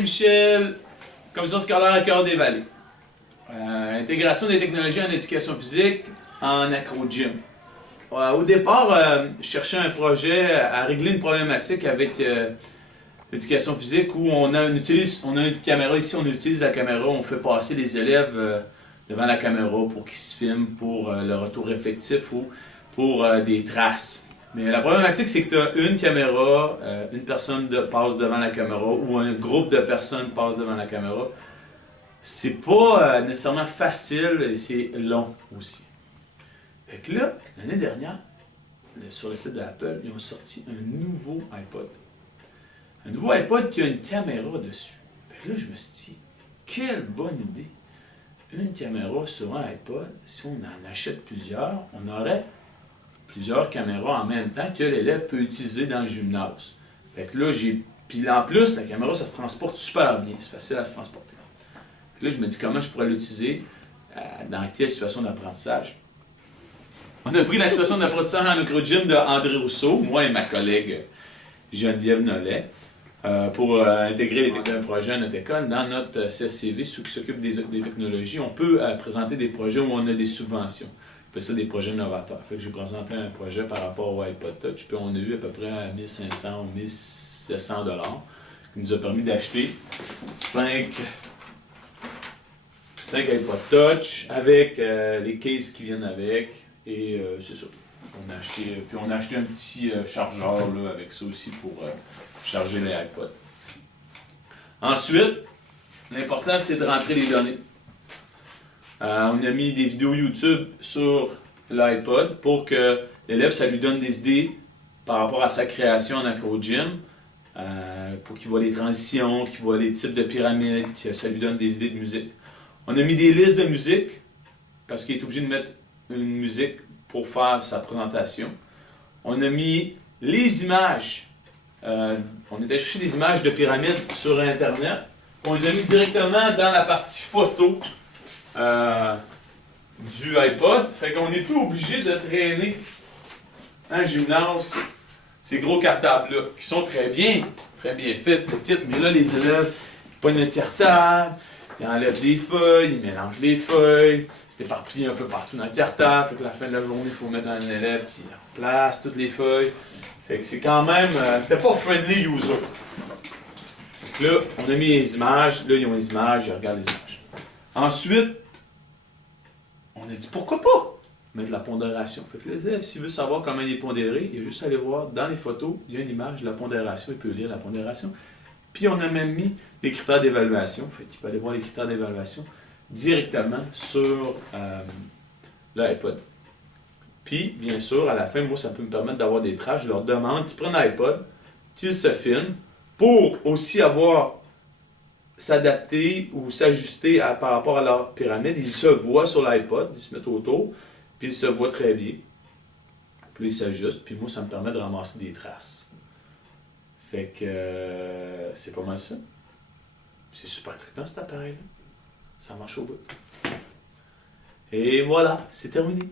Michel, Commission scolaire à Cœur-des-Vallées. Intégration des technologies en éducation physique en acro-gym. Au départ, je cherchais un projet à régler une problématique avec l'éducation physique où on a une caméra ici, on utilise la caméra, on fait passer les élèves devant la caméra pour qu'ils se filment pour le retour réflectif ou pour des traces. Mais la problématique, c'est que tu as une caméra, une personne passe devant la caméra ou un groupe de personnes passe devant la caméra. C'est pas nécessairement facile et c'est long aussi. Fait que là, l'année dernière, sur le site d'Apple, ils ont sorti un nouveau iPod. Un nouveau iPod qui a une caméra dessus. Fait que là, je me suis dit, quelle bonne idée! Une caméra sur un iPod, si on en achète plusieurs, on aurait plusieurs caméras en même temps que l'élève peut utiliser dans le gymnase. Fait que là, puis en plus, la caméra, ça se transporte super bien. C'est facile à se transporter. Fait que là, je me dis comment je pourrais l'utiliser, dans quelle situation d'apprentissage. On a pris la situation d'apprentissage en acro-gym de André Rousseau, moi et ma collègue Geneviève Nollet, pour intégrer un projet à notre école. Dans notre CSCV, ceux qui s'occupent des technologies, on peut présenter des projets où on a des subventions. On fait ça des projets novateurs. Fait que j'ai présenté un projet par rapport au iPod Touch, puis on a eu à peu près 1500 ou 1700 $, qui nous a permis d'acheter 5 iPod Touch avec les cases qui viennent avec, et c'est ça. On a acheté un petit chargeur là, avec ça aussi pour charger les iPods. Ensuite, l'important c'est de rentrer les données. On a mis des vidéos YouTube sur l'iPod pour que l'élève, ça lui donne des idées par rapport à sa création en acro-gym, pour qu'il voit les transitions, qu'il voit les types de pyramides, que ça lui donne des idées de musique. On a mis des listes de musique, parce qu'il est obligé de mettre une musique pour faire sa présentation. On a mis les images. On était chercher des images de pyramides sur Internet. On les a mis directement dans la partie photo du iPod. Fait qu'on n'est plus obligé de traîner en gymnase ces gros cartables-là, qui sont très bien faits, petites, mais là, les élèves prennent le cartable, ils enlèvent des feuilles, ils mélangent les feuilles, c'est éparpillé un peu partout dans le cartable, fait que la fin de la journée, il faut mettre un élève qui remplace toutes les feuilles. Fait que c'est quand même, c'était pas friendly user. Donc là, on a mis les images, là, ils ont les images, ils regardent les images. Ensuite, on a dit pourquoi pas mettre la pondération. Fait que l'élève, s'il veut savoir comment il est pondéré, il a juste à aller voir dans les photos, il y a une image de la pondération, il peut lire la pondération. Puis on a même mis les critères d'évaluation, fait qu'il peut aller voir les critères d'évaluation directement sur l'iPod. Puis, bien sûr, à la fin, moi, ça peut me permettre d'avoir des traces. Je leur demande qu'ils prennent l'iPod, qu'ils se filment, pour aussi s'adapter ou s'ajuster par rapport à leur pyramide. Ils se voient sur l'iPod, ils se mettent autour, puis ils se voient très bien. Puis ils s'ajustent, puis moi, ça me permet de ramasser des traces. Fait que c'est pas mal ça. C'est super trippant cet appareil-là. Ça marche au bout. Et voilà, c'est terminé.